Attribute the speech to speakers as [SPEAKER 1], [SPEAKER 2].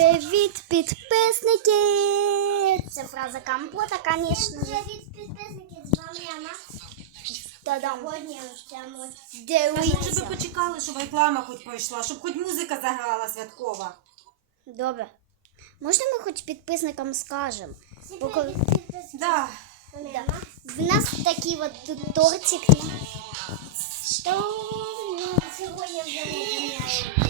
[SPEAKER 1] Дивіться, підписники, це фраза Компота, звісно. Дивіться,
[SPEAKER 2] підписники, з вами
[SPEAKER 1] Анастасія.
[SPEAKER 2] Сьогодні в цьому
[SPEAKER 1] А
[SPEAKER 3] може ви почекали, щоб реклама хоть пройшла, щоб хоть музика заграла святкова?
[SPEAKER 1] Добре. Можна ми хоч підписникам скажем?
[SPEAKER 2] Звісно, підписники,
[SPEAKER 3] з да. вами
[SPEAKER 1] У нас такий ось тут тортик, що сьогодні
[SPEAKER 2] взаємоді м'яємо.